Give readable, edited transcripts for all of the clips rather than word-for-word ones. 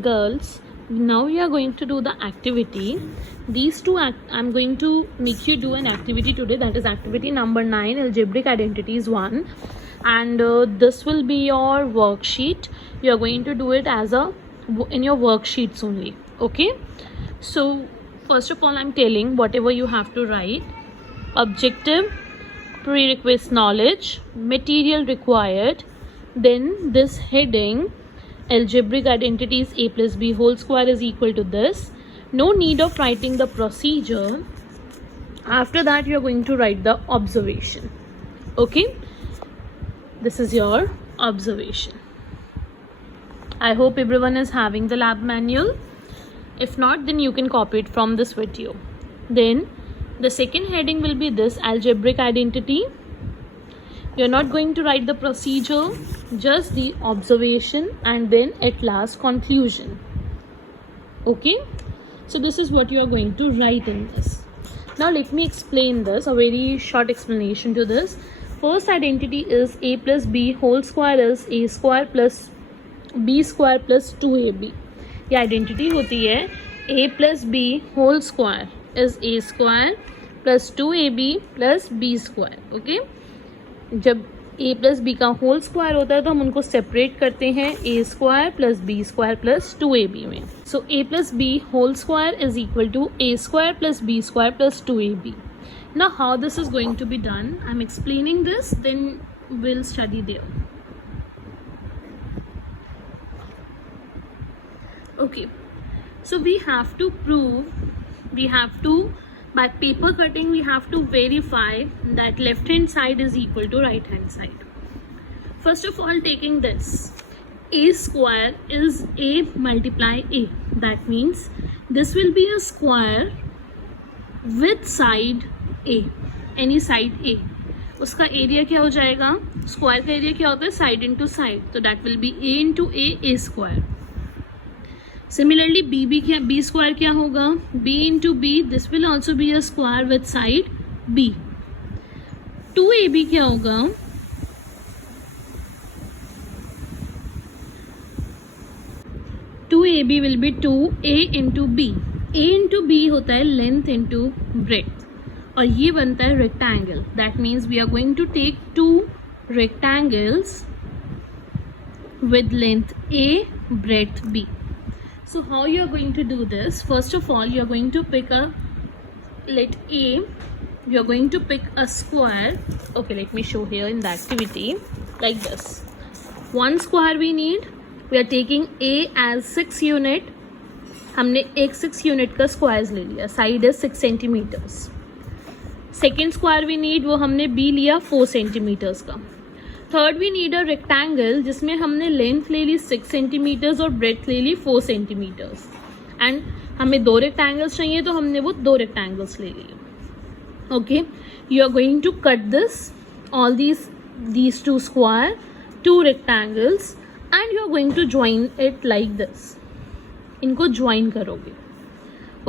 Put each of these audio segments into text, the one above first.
girls, now we are going to do the activity. I'm going to make you do an activity today, that is activity number 9, algebraic identities 1, and this will be your worksheet. You are going to do it in your worksheets only. Okay, so first of all, I'm telling whatever you have to write: objective, prerequisite knowledge, material required, then this heading, algebraic identities a plus b whole square is equal to this. No need of writing the procedure. After that, you are going to write the observation. Okay, this is your observation. I hope everyone is having the lab manual. If not, then you can copy it from this video. Then the second heading will be this, algebraic identity. You're not going to write the procedure, just the observation, and then at last conclusion. Okay, so this is what you are going to write in this. Now let me explain this, a very short explanation to this. First identity is a plus b whole square is a square plus b square plus 2ab. ये identity होती है a plus b whole square is a square plus 2ab plus b square. Okay, जब a plus B का whole square होता है तो हम उनको सेपरेट करते हैं a square plus B square plus 2ab में. So a plus B whole square is equal to a square plus b square plus 2ab. Now how this is going to be done, I'm explaining this, then we'll study there. Okay, so we have to by paper cutting we have to verify that left hand side is equal to right hand side. First of all, taking this, a square is a multiply a, that means this will be a square with side a, any side a. उसका area क्या हो जाएगा, square का area क्या होता है, side into side, तो that will be a into A square. Similarly, b square क्या होगा, b into b, this will also be a square with side b. 2ab क्या होगा, will be 2a into b. a into b होता है length into breadth, और ये बनता है rectangle. That means we are going to take two rectangles with length a, breadth b. So how you are going to do this? First of all, you are going to pick let A, you are going to pick a square. Okay, let me show here in the activity like this. One square we need. We are taking A as 6 unit. हमने एक 6 unit का squares ले लिया. Side is 6 centimeters. Second square we need, वो हमने B लिया 4 centimeters का. Third we need a rectangle जिसमें हमने लेंथ ले ली 6 सेंटीमीटर्स और ब्रेथ ले ली 4 सेंटीमीटर्स, एंड हमें 2 रेक्टेंगल्स चाहिए तो हमने वो 2 रेक्टेंगल्स ले लिए. Okay, you are going to cut this all these 2 square, 2 rectangles, and you are going to join it like this. इनको ज्वाइन करोगे.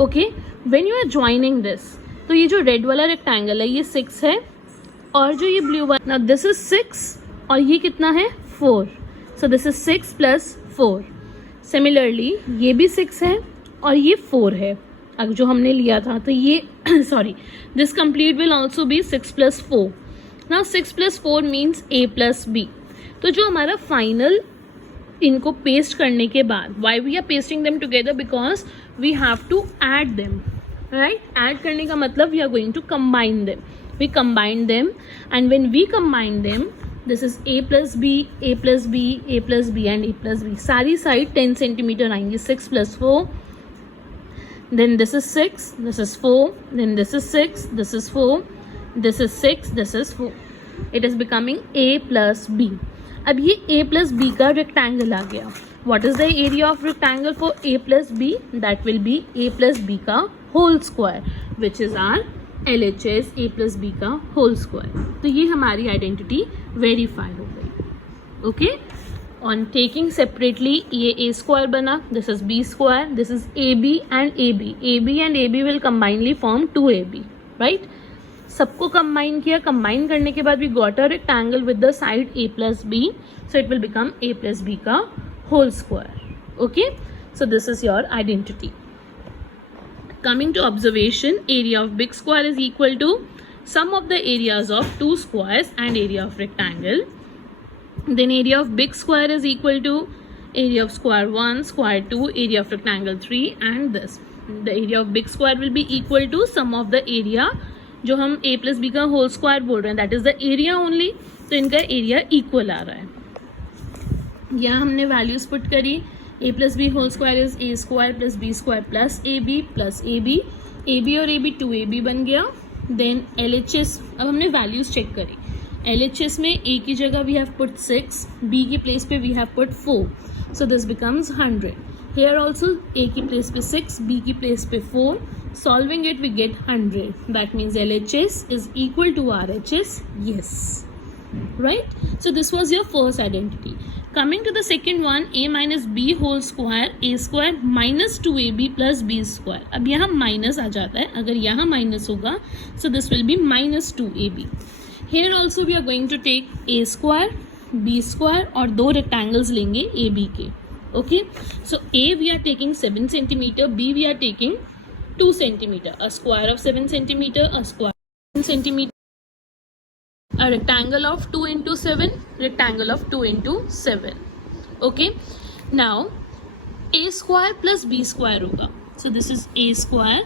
Okay, when you are joining this, तो ये जो रेड वाला रेक्टेंगल है ये 6 है, और जो ये ब्लू वाला, नाउ दिस इज 6 और ये कितना है 4. So this is 6 plus 4. Similarly ये भी 6 है और ये 4 है अगर जो हमने लिया था, तो ये sorry, this complete will also be 6 plus 4. Now 6 plus 4 means a plus b. तो जो हमारा फाइनल इनको पेस्ट करने के बाद, why we are pasting them together, because we have to add them, right. Add करने का मतलब we are going to combine them. We combine them, and when we combine them, this is a plus b, a plus b, a plus b and a plus b. सारी side 10 centimetre आएंगी. 6 plus 4, then this is 6, this is 4, then this is 6, this is 4, this is 6, this is 4. It is becoming a plus b. अब ये a plus b का rectangle आ गया. What is the area of rectangle for a plus b? That will be a plus b का whole square, which is our LHS a plus b का whole square. तो ये हमारी identity verify हो गई. Okay, on taking separately ये a square बना, this is b square, this is ab and ab will combinely form 2ab, right. सबको combine किया, कंबाइन करने के बाद we got a rectangle with the side a plus b, so it will become a plus b का whole square. Okay, So this is your identity. Coming to observation, area of big square is equal to sum of the areas of two squares and area of rectangle. Then area of big square is equal to area of square 1, square 2, area of rectangle 3 and this. The area of big square will be equal to sum of the area जो हम a plus b का whole square बोल रहे हैं, that is the area only. तो इनका area equal आ रहा है. यहाँ हमने वैल्यूज पुट करी. a plus B whole square is a square plus b square plus ab plus ab. ab और ab 2ab बन गया. देन LHS, अब हमने वैल्यूज चेक करी. LHS में a की जगह वी हैव पुट 6, b की प्लेस पे we have put 4. So this becomes 100. Here also a की प्लेस पे 6, b की प्लेस पे 4. Solving it we get 100. That means LHS is equal to RHS. Yes. Right? So this was your first identity. Coming to the second one, a minus b whole square, a square minus 2ab plus b square. अब यहाँ minus आ जाता है. अगर यहाँ minus होगा, so this will be minus 2ab. Here also we are going to take a square, b square और दो rectangles लेंगे ab के. Okay? So a we are taking 7 centimeter, b we are taking 2 centimeter, a square of 7 centimeter, a square of 7 centimeter, a rectangle of 2 into 7, rectangle of 2 into 7. Okay, now a square plus b square होगा. So this is a square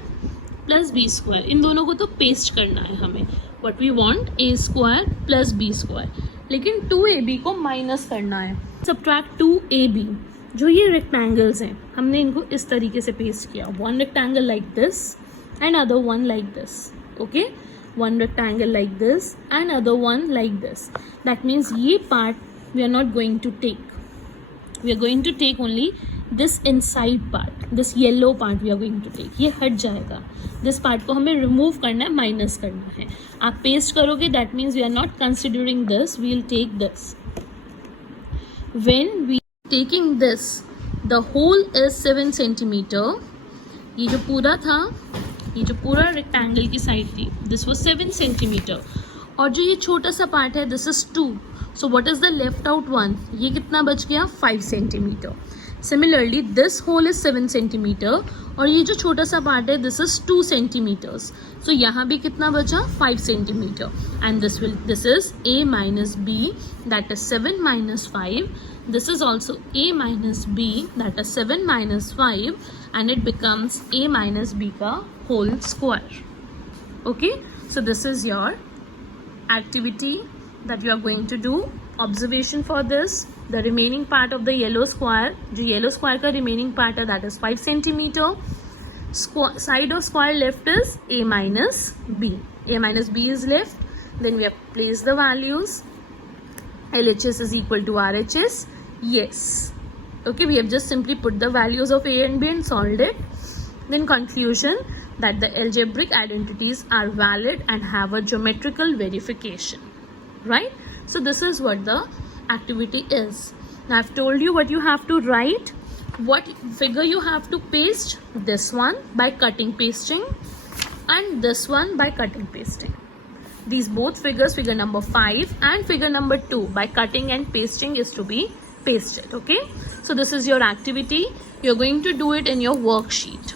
plus b square. इन दोनों को तो paste करना है हमें. What we want, a square plus b square. लेकिन 2ab को minus करना है. Subtract 2ab. जो ये रेक्टेंगल्स हैं हमने इनको इस तरीके से पेस्ट किया. One rectangle like this and other one like this. Okay, one rectangle like this and other one like this. That means ये part we are not going to take. We are going to take only this inside part, this yellow part we are going to take. ये हट जाएगा. This part को हमें remove करना है, minus करना है. आप पेस्ट करोगे that means we are not considering this, we will take this. When we taking this, the whole is 7 centimeter. ये जो पूरा था, ये जो पूरा रेक्टेंगल की साइड थी, this was 7 centimeter. और जो ये छोटा सा पार्ट है, this is 2. So what is the left out one? ये कितना बच गया? 5 centimeter. Similarly, this whole is 7 centimeter. और ये जो छोटा सा पार्ट है, this is 2 centimeters. So यहाँ भी कितना बचा? 5 centimeter. And this is a minus b, that is 7 minus 5. This is also a minus b, that is 7 minus 5, and it becomes a minus b ka whole square. Okay, so this is your activity that you are going to do. Observation for this, the remaining part of the yellow square, जो yellow square का remaining part है, that is 5 centimeter. Side of square left is a minus b. A minus b is left. Then we have placed the values. LHS is equal to RHS. Yes. Okay, we have just simply put the values of a and b and solved it. Then conclusion that the algebraic identities are valid and have a geometrical verification. Right? So this is what the activity is. Now I've told you what you have to write. What figure you have to paste? This one by cutting pasting and this one by cutting pasting. These both figures, figure number 5 and figure number 2, by cutting and pasting is to be pasted. Okay, so this is your activity. You're going to do it in your worksheet.